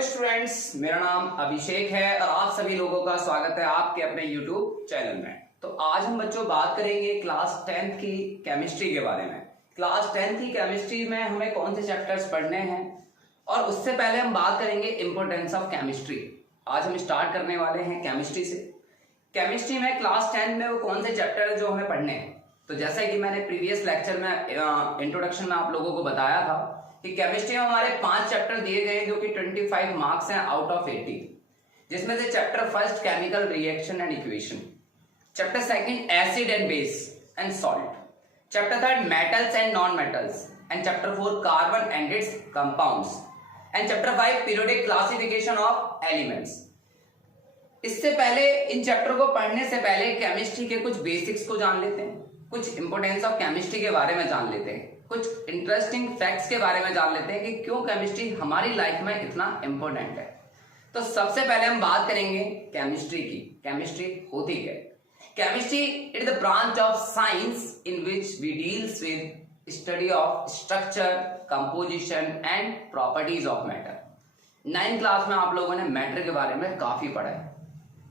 Hello students, मेरा नाम अभिषेक है और आप सभी लोगों का स्वागत है आपके अपने यूट्यूब चैनल में। तो आज हम बच्चों बात करेंगे क्लास 10th की केमिस्ट्री के बारे में। क्लास 10th की केमिस्ट्री में हमें कौन से चैप्टर्स पढ़ने हैं और उससे पहले हम बात करेंगे इंपॉर्टेंस ऑफ केमिस्ट्री। आज हम स्टार्ट करने वाले हैं केमिस्ट्री से। केमिस्ट्री में क्लास 10 में वो कौन से चैप्टर है जो हमें पढ़ने हैं। तो जैसा कि मैंने प्रीवियस लेक्चर में इंट्रोडक्शन में आप लोगों को बताया था कि केमिस्ट्री में हमारे 5 चैप्टर दिए गए जो कि 25 मार्क्स हैं आउट ऑफ 80, जिसमें से chapter first chemical reaction and equation, chapter second acid and base and salt, chapter third metals and non metals and chapter 4 carbon and it's compounds and chapter 5 periodic classification of elements. इससे पहले in chapter को पढ़ने से पहले chemistry के कुछ basics को जान लेते हैं, कुछ इंपॉर्टेंस ऑफ केमिस्ट्री के बारे में जान लेते हैं, कुछ इंटरेस्टिंग फैक्ट्स के बारे में जान लेते हैं कि क्यों केमिस्ट्री हमारी लाइफ में इतना इंपॉर्टेंट है। तो सबसे पहले हम बात करेंगे केमिस्ट्री की। केमिस्ट्री होती क्या है? Chemistry is the branch of science in which we deals with study of structure, composition and properties of matter. 9th class में आप लोगों ने मैटर के बारे में काफी पढ़ा है।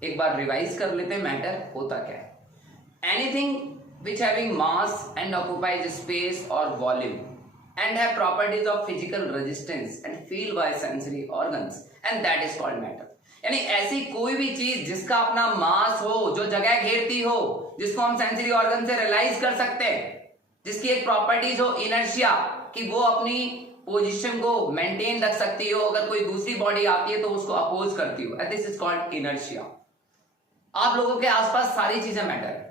एक बार रिवाइज कर लेते हैं मैटर होता क्या है। Anything which having mass and occupies space or volume and have properties of physical resistance and feel by sensory organs and that is called matter। यानी ऐसी कोई भी चीज जिसका अपना मास हो, जो जगह घेरती हो, जिसको हम सेंसरी ऑर्गन से रियलाइज कर सकते हैं, जिसकी एक प्रॉपर्टीज हो इनर्शिया कि वो अपनी पोजीशन को मेंटेन रख सकती हो, अगर कोई दूसरी बॉडी आती है तो उसको अपोज करती हो, दिस इज कॉल्ड इनर्शिया। आप लोगों के आसपास सारी चीजें मैटर है।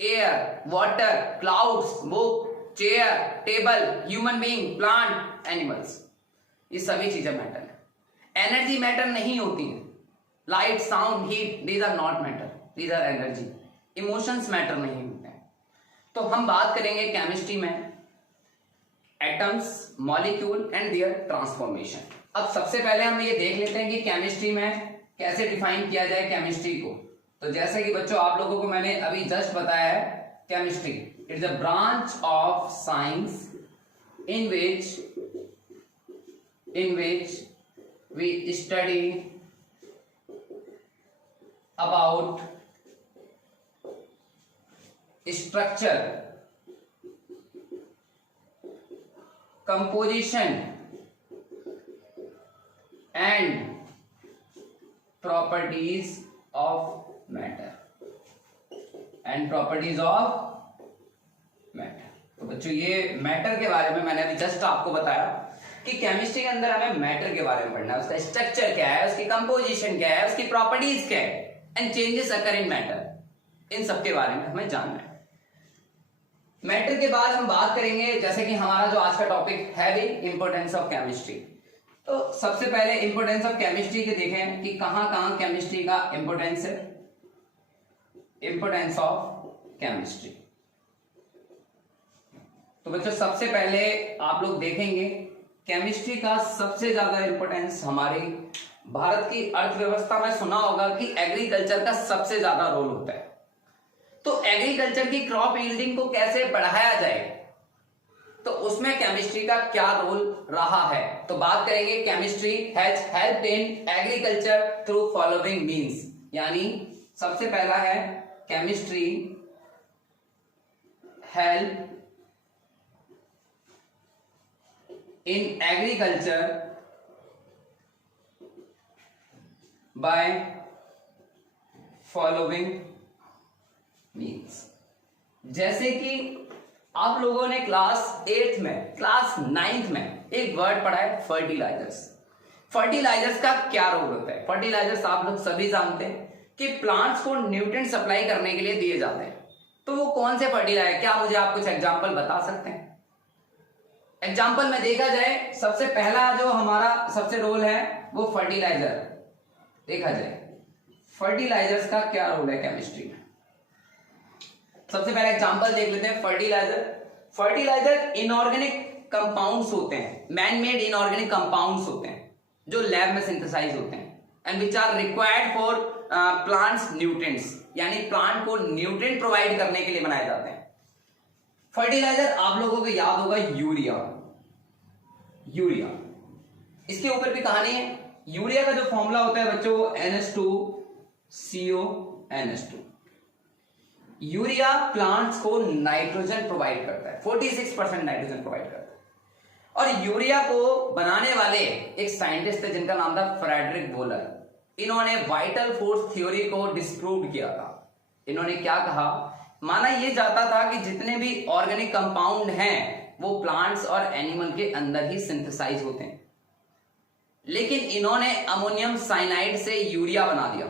Air, water, clouds, book, chair, table, human being, plant, animals, ये सभी चीजें मैटर है। एनर्जी मैटर नहीं होती है। Light, sound, heat, these are not matter, these are energy. Emotions matter नहीं होते हैं। तो हम बात करेंगे केमिस्ट्री में atoms, molecule and their transformation. अब सबसे पहले हम ये देख लेते हैं कि केमिस्ट्री में कैसे डिफाइन किया जाए केमिस्ट्री को। तो जैसे कि बच्चों आप लोगों को मैंने अभी जस्ट बताया है, chemistry it's a branch of science in which we study about structure, composition and properties of matter and properties of matter. तो बच्चों ये मैटर के बारे में मैंने अभी जस्ट आपको बताया कि केमिस्ट्री के अंदर हमें मैटर के बारे में पढ़ना है, उसका स्ट्रक्चर क्या है, उसकी कंपोजिशन क्या है, उसकी प्रॉपर्टीज क्या है and changes occur in matter, इन सब के बारे में हमें जानना है। मैटर के बाद हम बात करेंगे, जैसे कि हमारा जो आज का टॉपिक है भी इंपॉर्टेंस ऑफ केमिस्ट्री। तो सबसे पहले इंपॉर्टेंस ऑफ केमिस्ट्री के देखें कि कहां कहां केमिस्ट्री का इंपॉर्टेंस है। इंपॉर्टेंस ऑफ केमिस्ट्री, तो बच्चों सबसे पहले आप लोग देखेंगे केमिस्ट्री का सबसे ज्यादा इंपॉर्टेंस हमारी भारत की अर्थव्यवस्था में सुना होगा कि एग्रीकल्चर का सबसे ज्यादा रोल होता है। तो एग्रीकल्चर की क्रॉप यील्डिंग को कैसे बढ़ाया जाए, तो उसमें केमिस्ट्री का क्या रोल रहा है। तो बात करेंगे chemistry has helped in agriculture through following means. यानी सबसे पहला है chemistry help in agriculture by following means. जैसे कि आप लोगों ने क्लास 8th में, क्लास 9th में एक वर्ड पढ़ा है फर्टिलाइजर्स। फर्टिलाइजर्स का क्या रोल होता है? फर्टिलाइजर्स आप लोग सभी जानते हैं कि प्लांट्स को न्यूट्रिएंट सप्लाई करने के लिए दिए जाते हैं। तो वो कौन से फर्टिलाइजर, क्या मुझे आप कुछ एग्जांपल बता सकते हैं? एग्जांपल में देखा जाए, सबसे पहला जो हमारा सबसे रोल है वो फर्टिलाइजर। देखा जाए फर्टिलाइजर्स का क्या रोल है केमिस्ट्री में। सबसे पहला एग्जांपल देख लेते हैं फर्टिलाइजर। फर्टिलाइजर इनऑर्गेनिक कंपाउंड्स होते हैं, मैन मेड इनऑर्गेनिक कंपाउंड्स होते हैं जो लैब में सिंथेसाइज होते हैं and which are required for plants nutrients, यानी प्लांट को न्यूट्रिएंट प्रोवाइड करने के लिए बनाए जाते हैं। फर्टिलाइजर आप लोगों को याद होगा यूरिया। यूरिया इसके ऊपर भी कहानी है, यूरिया का जो फॉर्मूला होता है बच्चों वो NH2CONH2। यूरिया प्लांट्स को नाइट्रोजन प्रोवाइड करता है, 46% नाइट्रोजन प्रोवाइड करता है। और यूरिया को बनाने वाले एक साइंटिस्ट थे जिनका नाम था फ्रेडरिक वोलर। इन्होंने वाइटल फोर्स थ्योरी को डिस्प्रूव किया था। इन्होंने क्या कहा, माना यह जाता था कि जितने भी ऑर्गेनिक कंपाउंड हैं वो प्लांट्स और एनिमल के अंदर ही सिंथेसाइज होते हैं, लेकिन इन्होंने अमोनियम साइनाइड से यूरिया बना दिया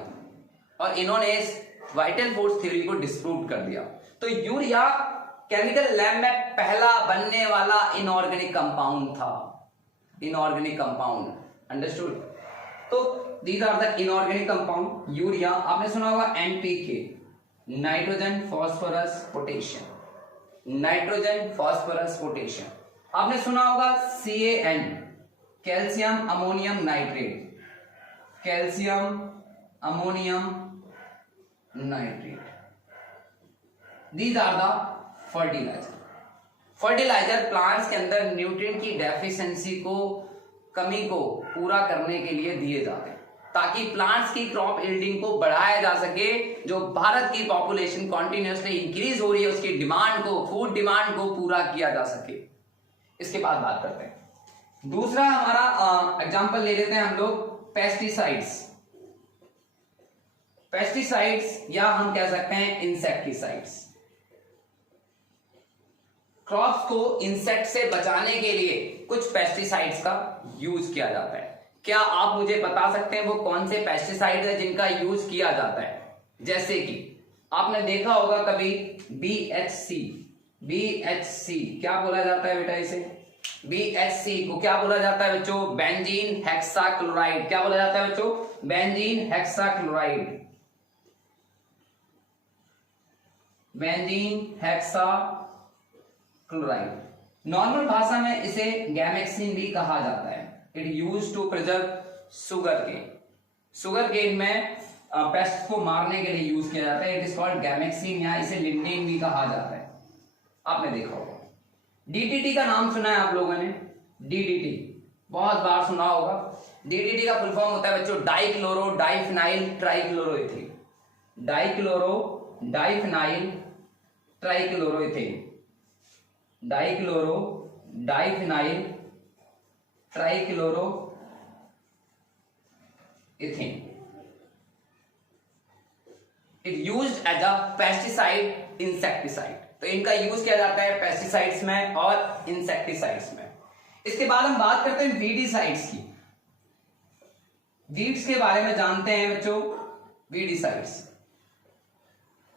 और इन्होंने इस वाइटल फोर्स थ्योरी को डिस्प्रूव कर दिया। तो यूरिया केमिकल लैब में पहला बनने वाला इनऑर्गेनिक कंपाउंड था। Inorganic compound, understood? तो these are the inorganic compound. Urea आपने सुना होगा NPK, nitrogen phosphorus potassium, nitrogen phosphorus potassium. आपने सुना होगा CaN, calcium ammonium nitrate, calcium ammonium nitrate. These are the fertiliser. Fertiliser plants के अंदर न्यूट्रिएंट की डेफिशिएंसी को, कमी को पूरा करने के लिए दिए जाते हैं ताकि प्लांट्स की क्रॉप यील्डिंग को बढ़ाया जा सके। जो भारत की पॉपुलेशन कॉन्टिन्यूसली इंक्रीज हो रही है उसकी डिमांड को, फूड डिमांड को पूरा किया जा सके। इसके बाद बात करते हैं दूसरा हमारा एग्जांपल ले लेते हैं हम लोग पेस्टिसाइड्स। पेस्टिसाइड्स या हम कह सकते हैं इंसेक्टिसाइड्स। क्रॉप्स को इंसेक्ट से बचाने के लिए कुछ पेस्टिसाइड्स का यूज किया जाता है। क्या आप मुझे बता सकते हैं वो कौन से पेस्टिसाइड है जिनका यूज किया जाता है? जैसे कि आपने देखा होगा कभी BHC, BHC क्या बोला जाता है बेटा इसे? BHC को क्या बोला जाता है बच्चों? Benzene hexachloride. क्या बोला जाता है बच्चों? Benzene hexachloride, benzene hexachloride. Normal भाषा में इसे गैमेक्सिन भी कहा जाता है। It use to preserve sugar cane. Sugar cane में पेस्ट को मारने के लिए यूज किया जाता है। इट इज कॉल्ड गैमेक्सिन या इसे लिंडेन भी कहा जाता है। आपने देखा होगा। DDT का नाम सुना है आप लोगों ने? DDT बहुत बार सुना होगा। DDT का फुल फॉर्म होता है बच्चों dichloro diphenyl trichloroethane. Dichloro diphenyl trichloroethane, dichloro diphenyl trichloroethane. It used as a pesticide insecticide. तो इनका यूज किया जाता है पेस्टिसाइड्स में और इंसेक्टिसाइड्स में। इसके बाद हम बात करते हैं वीडिसाइड्स की। वीड्स के बारे में जानते हैं बच्चों। वीडिसाइड्स,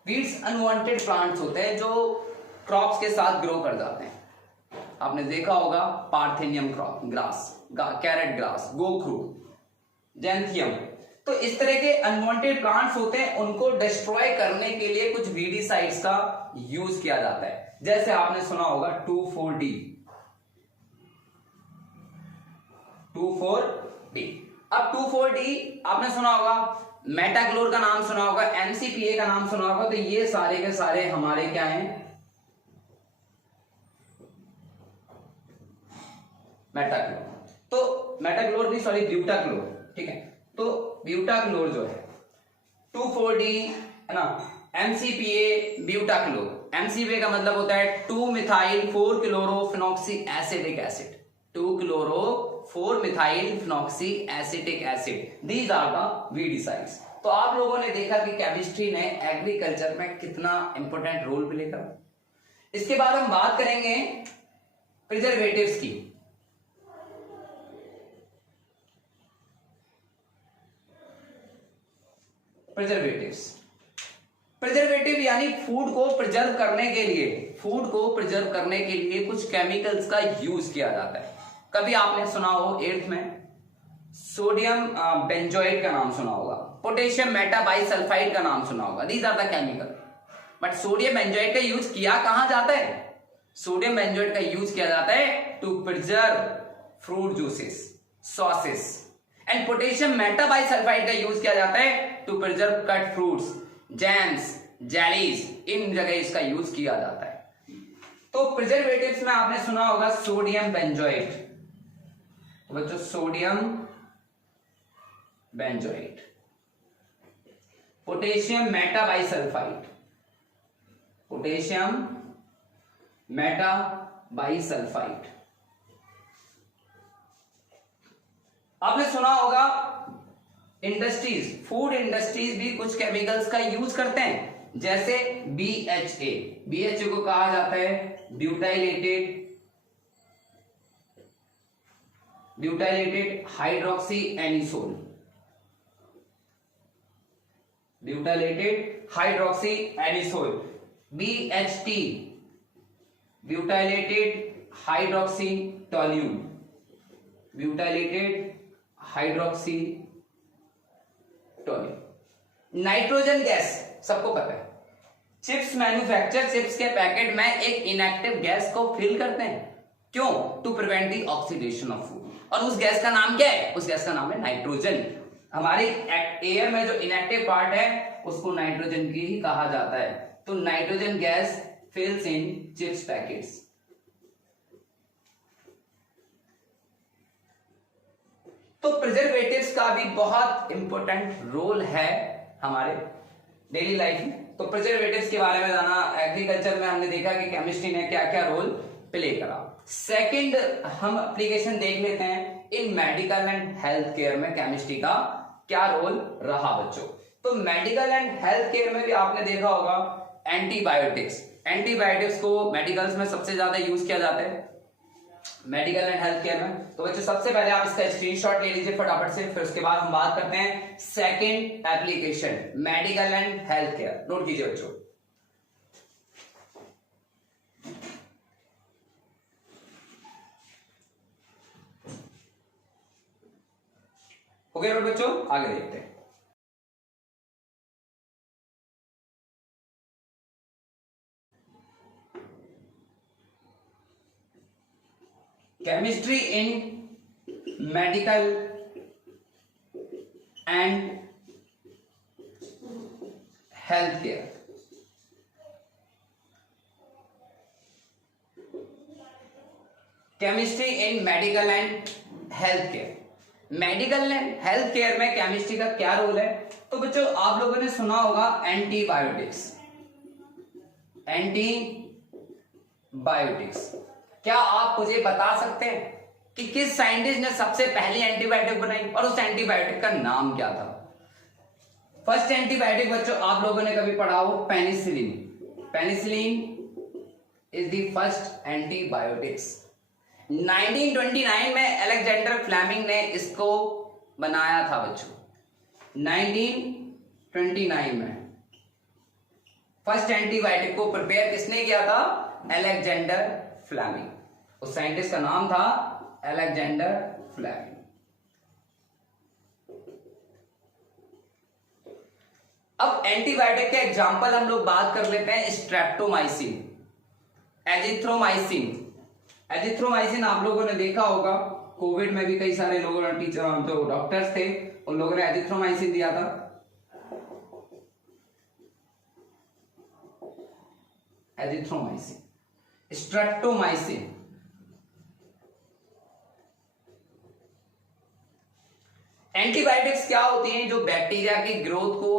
वीड्स अनवांटेड प्लांट्स होते हैं जो क्रॉप्स के साथ ग्रो कर जाते हैं। आपने देखा होगा पार्थेनियम ग्रास, कैरेट ग्रास, गोखरू, जेंथियम। तो इस तरह के अनवांटेड प्लांट्स होते हैं, उनको डिस्ट्रॉय करने के लिए कुछ वीडिसाइड्स का यूज किया जाता है। जैसे आपने सुना होगा 2,4-D, 2,4-D। अब 2,4-D आपने सुना होगा, मेटाक्लोर का नाम सुना होगा, MCPA का नाम सुना होगा। तो ये सारे के सारे हमारे क्या हैं? मेटाक्लोर। तो मेटाक्लोर नहीं, सॉरी, ब्यूटाक्लोर, ठीक है। तो ब्यूटाक्लोर जो है 2,4-D है ना, MCPA ब्यूटाक्लोर। MCPA का मतलब होता है two methyl four chlorophenoxy acetic acid, two chloro four methyl phenoxy acetic acid. These are the weedicides. तो आप लोगों ने देखा कि केमिस्ट्री ने एग्रीकल्चर में कितना इंपॉर्टेंट रोल प्ले करा। इसके बाद हम बात करेंगे प्रिजर्वेटिव्स की। प्रिजर्वेटिव्स, प्रिजर्वेटिव यानी फूड को प्रिजर्व करने के लिए, फूड को प्रिजर्व करने के लिए कुछ केमिकल्स का यूज किया जाता है। कभी आपने सुना हो 8th में सोडियम बेंजोएट का नाम सुना होगा, पोटेशियम मेटाबाइसल्फाइड का नाम सुना होगा। These are the chemical. But sodium benzoate का यूज किया कहां जाता है? सोडियम बेंजोएट का यूज किया जाता है to preserve fruit juices, sauces. And potassium metabisulphite का यूज किया जाता है to preserve cut fruits, jams, jellies. इन जगह इसका यूज किया जाता है। तो प्रिजर्वेटिव्स में आपने सुना होगा सोडियम बेंजोएट। तो बच्चों sodium benzoate. Potassium metabisulphite, potassium metabisulphite. आपने सुना होगा इंडस्ट्रीज, फूड इंडस्ट्रीज भी कुछ केमिकल्स का यूज करते हैं, जैसे BHA। BHA को कहा जाता है butylated hydroxy anisole, butylated hydroxy anisole. BHT butylated hydroxy toluene, butylated hydroxy toluene. Nitrogen gas सबको पता है, चिप्स मैन्युफैक्चर चिप्स के पैकेट में एक इनएक्टिव गैस को फिल करते हैं, क्यों? To prevent the oxidation of food. और उस गैस का नाम क्या है? उस गैस का नाम है नाइट्रोजन। हमारे एयर में जो इनएक्टिव पार्ट है उसको नाइट्रोजन की ही कहा जाता है। तो नाइट्रोजन गैस फिल्स इन चिप्स पैकेट्स। तो प्रिजर्वेटिव्स का भी बहुत इंपॉर्टेंट रोल है हमारे डेली लाइफ में। तो प्रिजर्वेटिव्स के बारे में जाना, एग्रीकल्चर में हमने देखा कि केमिस्ट्री ने क्या क्या रोल प्ले करा। सेकंड हम एप्लीकेशन देख लेते हैं, इन मेडिकल एंड हेल्थ केयर में केमिस्ट्री का क्या रोल रहा बच्चों। तो मेडिकल एंड हेल्थ केयर में भी आपने देखा होगा एंटीबायोटिक्स। एंटीबायोटिक्स को मेडिकल्स में सबसे ज्यादा यूज किया जाता है मेडिकल एंड हेल्थ केयर में। तो बच्चों सबसे पहले आप इसका स्क्रीनशॉट ले लीजिए फटाफट से, फिर उसके बाद हम बात करते हैं second application medical and health care. Note कीजिए बच्चों। ओके नोट बच्चों, आगे देखते हैं। Chemistry in medical and health care. Chemistry in medical and health care. Medical and health care में केमिस्ट्री का क्या रोल है? तो बच्चों आप लोगों ने सुना होगा एंटीबायोटिक्स। एंटीबायोटिक्स, क्या आप मुझे बता सकते हैं कि किस साइंटिस्ट ने सबसे पहली एंटीबायोटिक बनाई और उस एंटीबायोटिक का नाम क्या था? फर्स्ट एंटीबायोटिक बच्चों आप लोगों ने कभी पढ़ा हो penicillin. Penicillin is the first antibiotics. 1929 में अलेक्जेंडर फ्लेमिंग ने इसको बनाया था बच्चों। 1929 में फर्स्ट एंटीबायोटिक को प्रिपेयर किसने किया था? Alexander Fleming. उस साइंटिस्ट का नाम था अलेक्जेंडर फ्लेमिंग। अब एंटीबायोटिक के एग्जांपल हम लोग बात कर लेते हैं। Streptomycin, azithromycin. एजिथ्रोमाइसिन आप लोगों ने देखा होगा, कोविड में भी कई सारे लोगों ने, टीचर जो डॉक्टर्स थे उन लोगों ने एजिथ्रोमाइसिन दिया था। Azithromycin, streptomycin. एंटीबायोटिक्स क्या होती हैं? जो बैक्टीरिया की ग्रोथ को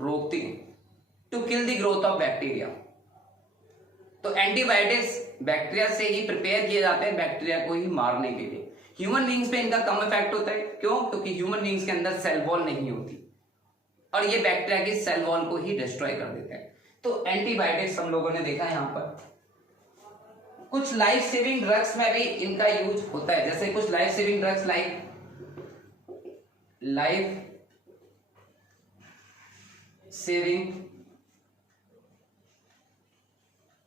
रोकती हैं, to kill the growth of bacteria. तो एंटीबायोटिक्स बैक्टीरिया से ही प्रिपेयर किए जाते हैं, बैक्टीरिया को ही मारने के लिए। ह्यूमन बींग्स पे इनका कम इफेक्ट होता है, क्यों? क्योंकि ह्यूमन बींग्स के अंदर सेल वॉल नहीं होती और ये बैक्टीरिया की सेल वॉल को ही डिस्ट्रॉय कर देते हैं। तो एंटीबायोटिक्स हम लोगों ने देखा यहां पर। कुछ लाइफ सेविंग ड्रग्स में भी इनका यूज होता है, जैसे कुछ life saving drugs life saving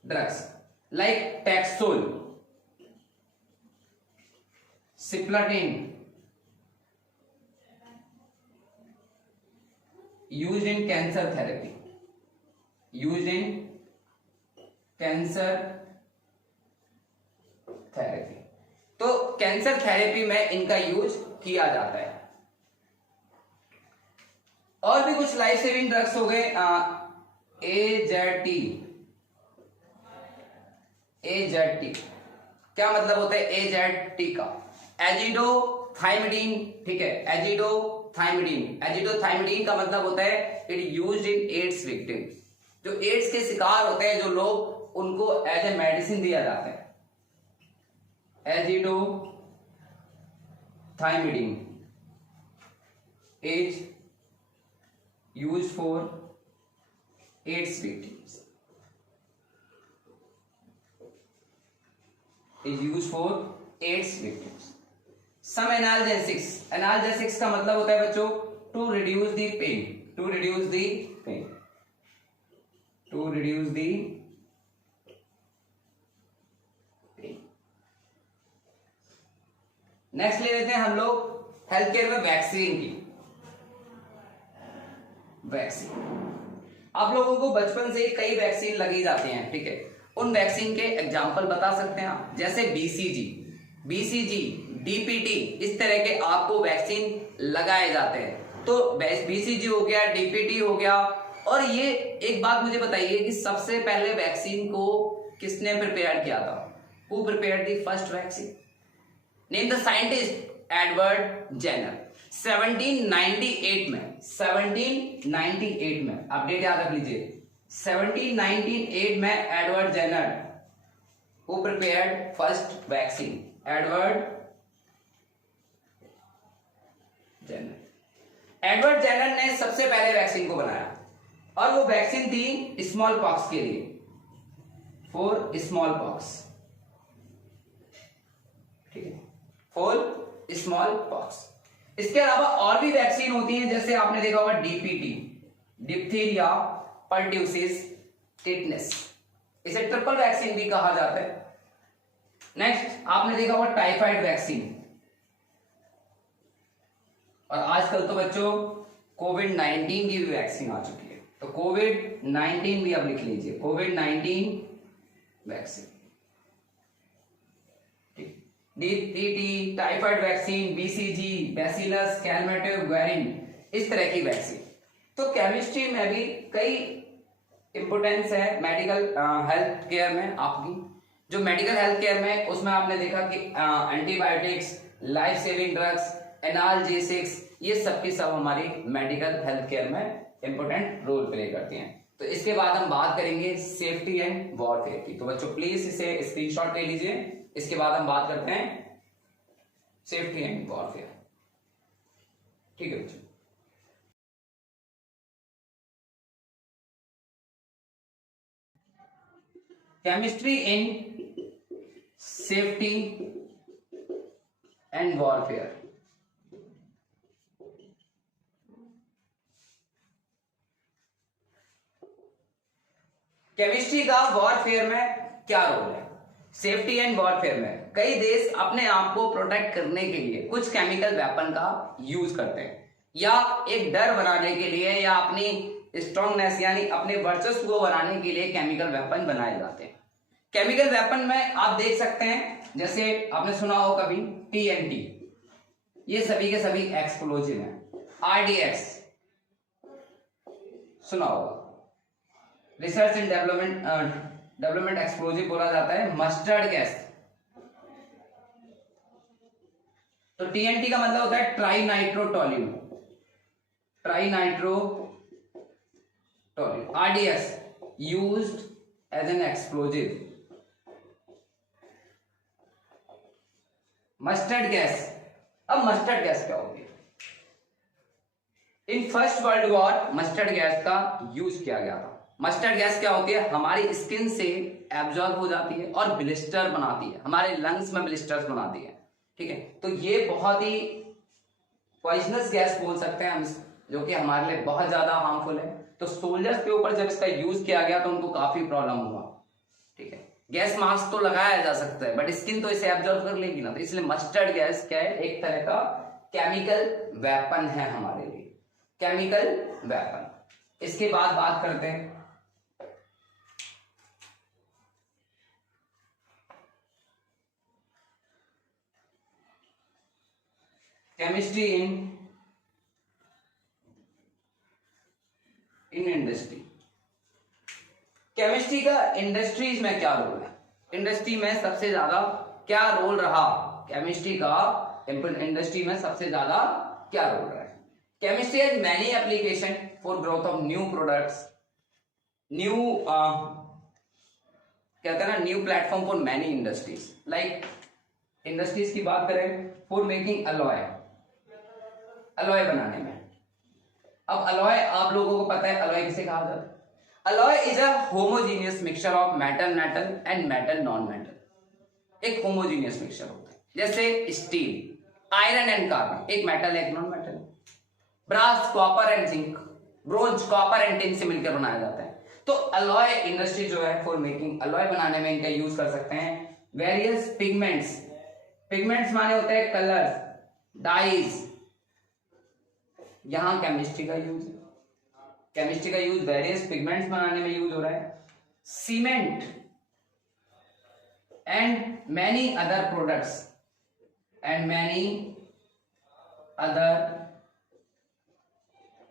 drugs like taxol, cisplatin, used in cancer therapy, used in cancer therapy। तो कैंसर थेरेपी में इनका यूज किया जाता है। और भी कुछ लाइफ सेविंग ड्रग्स हो गए, AZT। AZT क्या मतलब होता है? AZT का एजिडोथाइमिडीन, ठीक है, एजिडो एजिडोथाइमिडीन। एजिडोथाइमिडीन का मतलब होता है it used in AIDS victim. जो एड्स के शिकार होते हैं जो लोग, उनको एज ए मेडिसिन दिया जाता है। Azidothymidine is used for AIDS victims, is used for AIDS victims. Some analgesics, analgesics का मतलब होता है बच्चों to reduce the pain, to reduce the pain, to reduce the pain. Next ले लेते हैं हम लोग हेल्थ केयर में वैक्सीन की। वैक्सीन आप लोगों को बचपन से कई वैक्सीन लगी जाती हैं, ठीक है। उन वैक्सीन के एग्जाम्पल बता सकते हैं आप, जैसे बीसीजी, डीपीटी, इस तरह के आपको वैक्सीन लगाए जाते हैं। तो बीसीजी हो गया, डीपीटी हो गया। और ये एक बात मुझे बताइए कि सबसे पहले वैक्सीन को किसने प्रिपेयर किया था? Who prepared the first vaccine? Name the scientist. Edward Jenner. 1798 में अपडेट याद रख लीजिए। 1798 में Edward Jenner who prepared first vaccine. Edward Jenner ने सबसे पहले वैक्सीन को बनाया और वो वैक्सीन थी स्मॉल पॉक्स के लिए, फॉर स्मॉल पॉक्स, ठीक है, फॉर स्मॉल पॉक्स। इसके अलावा और भी वैक्सीन होती हैं, जैसे आपने देखा होगा डीपीटी, डिप्थीरिया, पर्ट्यूसिस, टिटनेस, इसे ट्रिपल वैक्सीन भी कहा जाता है। नेक्स्ट आपने देखा होगा टाइफाइड वैक्सीन। और आजकल तो बच्चों कोविड-19 की भी वैक्सीन आ चुकी है, तो कोविड-19 भी आप लिख लीजिए, कोविड-19 vaccine, DPT, typhoid vaccine, BCG, bacillus, Calmette, Guerin, इस तरह की वैक्सीन। तो केमिस्ट्री में भी कई इंपोर्टेंस है मेडिकल हेल्थ केयर में आपकी। जो मेडिकल हेल्थ केयर में, उसमें आपने देखा कि antibiotics, life saving drugs, analgesics, ये सब की सब हमारी मेडिकल हेल्थ केयर में इंपोर्टेंट रोल प्ले करती हैं। तो इसके बाद हम बात करेंगे सेफ्टी एंड वॉरफेयर की। तो बच्चों प्लीज इसे स्क्रीनशॉट ले लीजिए। इसके बाद हम बात करते हैं सेफ्टी एंड वॉरफेयर, ठीक है बच्चों। Chemistry in safety and warfare. Chemistry का वॉरफेयर में क्या रोल है? सेफ्टी एंड वॉरफेयर में कई देश अपने आप को प्रोटेक्ट करने के लिए कुछ केमिकल वेपन का यूज करते हैं, या एक डर बनाने के लिए, या अपनी स्ट्रॉन्गनेस यानी अपने वर्चस्व को बनाने के लिए केमिकल वेपन बनाए जाते हैं। केमिकल वेपन में आप देख सकते हैं, जैसे आपने सुना हो कभी टीएनटी, ये सभी के सभी एक्सप्लोजिव हैं। आरडीएक्स सुना होगा, रिसर्च एंड डेवलपमेंट एक्सप्लोजिव बोला जाता है। मस्टर्ड गैस, तो टीएनटी का मतलब होता है tri nitrotoluene, RDX used as an explosive. Mustard gas, अब मस्टर्ड गैस क्या होगी? In first world war mustard gas का यूज किया गया था। मस्टर्ड गैस क्या होती है? हमारी स्किन से एब्जॉर्ब हो जाती है और ब्लिस्टर बनाती है, हमारे लंग्स में ब्लिस्टर्स बनाती है, ठीक है। तो ये बहुत ही पॉइजनस गैस बोल सकते हैं हम, जो कि हमारे लिए बहुत ज्यादा हार्मफुल है। तो सोल्जर्स के ऊपर जब इसका यूज किया गया तो उनको काफी प्रॉब्लम हुआ, ठीक है। गैस मास्क तो लगाया जा सकता है, बट स्किन तो इसे एब्जॉर्ब कर लेगी ना, तो इसलिए मस्टर्ड गैस क्या है? एक तरह का केमिकल वेपन है हमारे लिए, केमिकल वेपन। इसके बाद बात करते हैं केमिस्ट्री इन इंडस्ट्री। केमिस्ट्री का इंडस्ट्रीज में क्या रोल है? इंडस्ट्री में सबसे ज्यादा क्या रोल रहा? केमिस्ट्री का इंडस्ट्री में सबसे ज्यादा क्या रोल रहा है? Chemistry has many application for growth of new products, new कहते हैं ना new platform for many industries. Like industries की बात करें, फॉर मेकिंग अलॉय, अलॉय बनाने में. अब अलॉय आप लोगों को पता है अलॉय किसे कहा जाता है. Alloy is a homogeneous mixture of metal metal and metal non metal. एक होमोजीनियस मिक्सचर होता है. जैसे स्टील, आयरन एंड कार्बन, एक मेटल एक non metal. Brass, copper and zinc, bronze, copper and tin से मिलकर बनाया जाता है. तो अलॉय इंडस्ट्री जो है फॉर मेकिंग अलॉय बनाने में इनका यूज कर सकते हैं. वेरियस पिगमेंट्स, पिगमेंट्स माने होते हैं कलर्स, डाइज. यहां केमिस्ट्री का यूज, केमिस्ट्री का यूज वेरियस पिगमेंट्स बनाने में यूज हो रहा है. Cement and many other products, and many other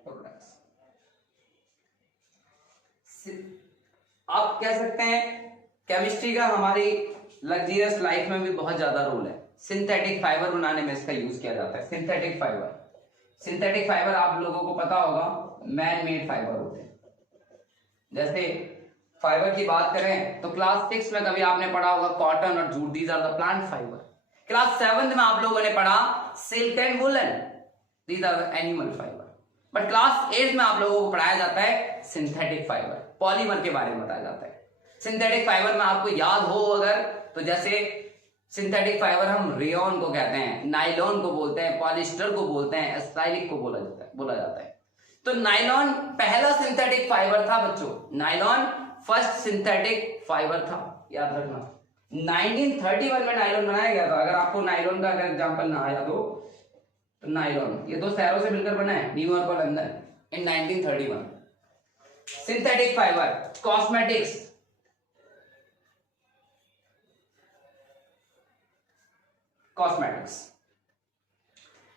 products. आप कह सकते हैं केमिस्ट्री का हमारी लग्जरियस लाइफ में भी बहुत ज्यादा रोल है. सिंथेटिक फाइबर बनाने में इसका यूज किया जाता है. सिंथेटिक फाइबर, सिंथेटिक फाइबर आप लोगों को पता होगा मैन मेड फाइबर होते हैं. जैसे फाइबर की बात करें तो क्लास 6 में कभी आपने पढ़ा होगा कॉटन और jute, these are the plant fibre. Class 7 में आप लोगों ने पढ़ा silk and woollen, these are the animal fibre. But class 8 में आप लोगों को पढ़ाया जाता है सिंथेटिक फाइबर, पॉलीमर के बारे में बताया जाता है. सिंथेटिक फाइबर में आपको याद हो अगर तो जैसे सिंथेटिक फाइबर हम रेयन को कहते हैं, नाइलॉन को बोलते हैं, पॉलिस्टर को बोलते हैं, एस्टाइलिक को बोला जाता है. तो नाइलॉन पहला सिंथेटिक फाइबर था बच्चों. नाइलॉन फर्स्ट सिंथेटिक फाइबर था, याद रखना. 1931 में नाइलॉन बनाया गया था. अगर आपको नाइलॉन का अगर एग्जांपल ना याद हो तो नाइलॉन ये दो शहरों से मिलकर बना है, न्यूयॉर्क और लंदन, इन 1931. Synthetic fibre, cosmetics, cosmetics.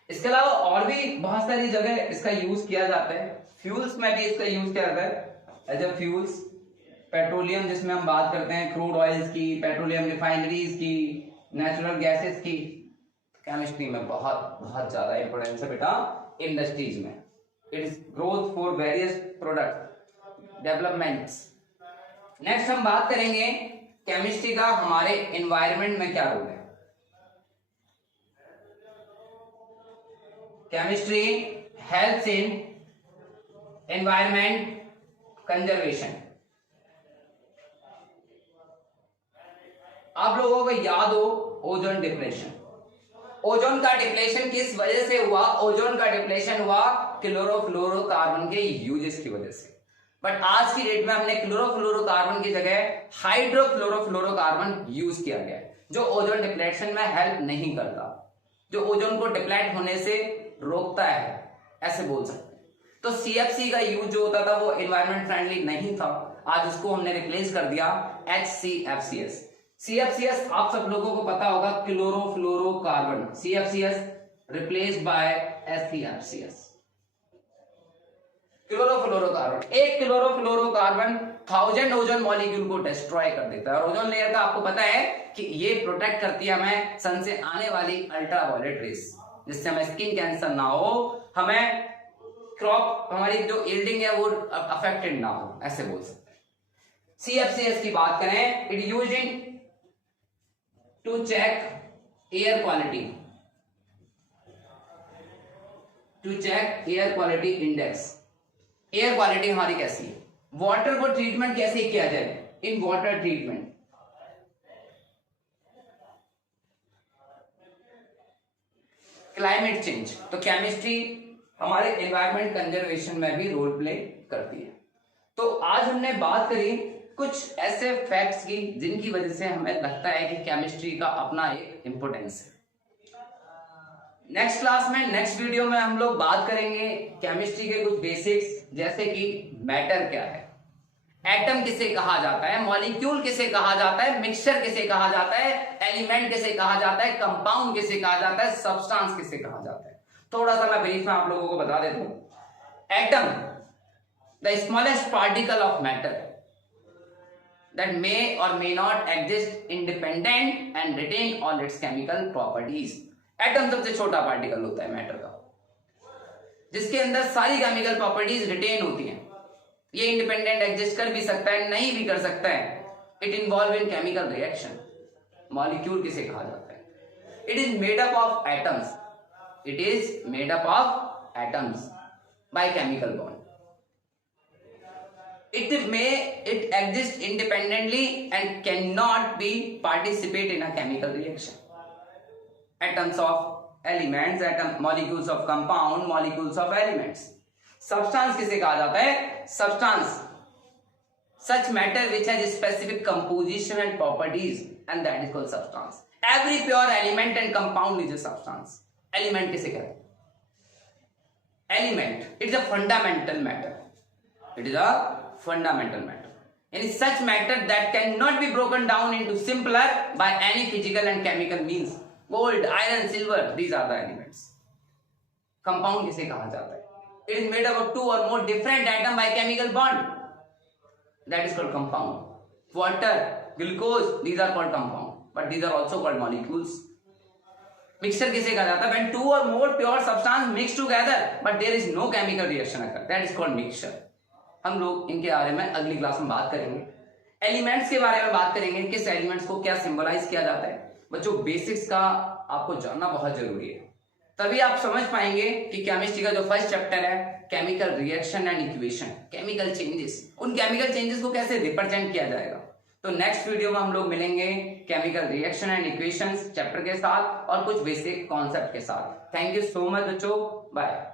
इसके अलावा और भी बहुत सारी जगह इसका यूज किया जाता है. फ्यूल्स में भी इसका यूज किया जाता है एज ए फ्यूल्स. पेट्रोलियम जिसमें हम बात करते हैं क्रूड ऑयल्स की, पेट्रोलियम रिफाइनरीज की, नेचुरल गैसेस की. केमिस्ट्री में बहुत बहुत ज्यादा इंपोर्टेंस है बेटा इंडस्ट्रीज में. It is growth for various product developments. Next हम बात करेंगे केमिस्ट्री का हमारे एनवायरनमेंट में क्या रोल है. Chemistry helps in environment conservation. आप लोगों को याद हो ओजोन डिप्लेशन. ओजोन का डिप्लेशन किस वजह से हुआ? ओजोन का डिप्लेशन हुआ क्लोरोफ्लोरोकार्बन के यूजेस की वजह से. बट आज की डेट में हमने क्लोरोफ्लोरोकार्बन की जगह हाइड्रोक्लोरोफ्लोरोकार्बन यूज किया गया जो ओजोन डिप्लेशन में हेल्प नहीं करता, जो ओजोन को डिप्लेट होने से रोकता है, ऐसे बोल सकते हैं. तो CFC का यूज जो होता था वो एनवायरमेंट फ्रेंडली नहीं था. आज उसको हमने रिप्लेस कर दिया HCFCS. CFCS आप सब लोगों को पता होगा chlorofluorocarbon. CFCS replaced by HCFCS. Chlorofluorocarbon, एक क्लोरोफ्लोरोकार्बन 1000 ओजोन मॉलिक्यूल को डिस्ट्रॉय कर देता है. और ओजोन लेयर का आपको पता है कि ये प्रोटेक्ट करती है हमें सन से आने वाली अल्ट्रावायलेट रेस, जिससे हमें स्किन कैंसर ना हो, हमें क्रॉप हमारी जो यील्डिंग है वो अफेक्टेड ना हो, ऐसे बोल सकते हैं. CFCS की बात करें, it used in to check air quality, to check air quality index. Air quality हमारी कैसी है, वाटर को ट्रीटमेंट कैसे किया जाए, in water treatment. Climate change, तो केमिस्ट्री हमारे एनवायरमेंट कंजर्वेशन में भी रोल प्ले करती है. तो आज हमने बात करी कुछ ऐसे फैक्ट्स की जिनकी वजह से हमें लगता है कि केमिस्ट्री का अपना एक इंपोर्टेंस है. नेक्स्ट क्लास में, नेक्स्ट वीडियो में हम लोग बात करेंगे केमिस्ट्री के कुछ बेसिक्स, जैसे कि मैटर क्या है, एटम किसे कहा जाता है, मॉलिक्यूल किसे कहा जाता है, मिक्सचर किसे कहा जाता है, एलिमेंट किसे कहा जाता है, कंपाउंड किसे कहा जाता है, सब्सटेंस किसे कहा जाता है. थोड़ा सा मैं ब्रीफ में आप लोगों को बता देता हूं. Atom, the smallest particle of matter that may or may not exist independent and retain all its chemical properties. Atom सबसे छोटा पार्टिकल होता है मैटर का. जिसके अंदर सारी केमिकल प्रॉपर्टीज रिटेन होती हैं। ये इंडिपेंडेंट एग्जिस्ट कर भी सकता है, नहीं भी कर सकता है। It involve in chemical reaction. Molecule किसे कहा जाता है? It is made up of atoms. It is made up of atoms by chemical bond. It exists independently and cannot be participate in a chemical reaction. Atoms of elements, molecules of compound, molecules of elements. Substance किसे कहा जाता है? Substance, such matter which has specific composition and properties, and that is called substance. Every pure element and compound is a substance. Element किसे कहते हैं? Element, it is a fundamental matter. It is a fundamental matter. Yani such matter that cannot be broken down into simpler by any physical and chemical means. Gold, iron, silver, these are the elements. Compound किसे कहा जाता है? It is made up of two or more different atoms by chemical bond. That is called compound. Water, glucose, these are called compound, but these are also called molecules. Mixture किसे कहा जाता है? When two or more pure substance mix together, but there is no chemical reaction occur. That is called mixture. हम लोग इनके बारे में अगली क्लास में बात करेंगे। एलिमेंट्स के बारे में बात करेंगे, किस एलिमेंट्स को क्या सिंबलाइज किया जाता है। बच्चों, बेसिक्स का आपको जानना बहुत जरूरी है, तभी आप समझ पाएंगे कि केमिस्ट्री का जो फर्स्ट चैप्टर है chemical reaction and equation, chemical changes, उन केमिकल चेंजेस को कैसे रिप्रेजेंट किया जाएगा। तो नेक्स्ट वीडियो में हम लोग मिलेंगे chemical reaction and equations chapter के साथ और कुछ बेसिक कॉन्सेप्ट के साथ। थैंक यू सो मच बच्चों, बाय।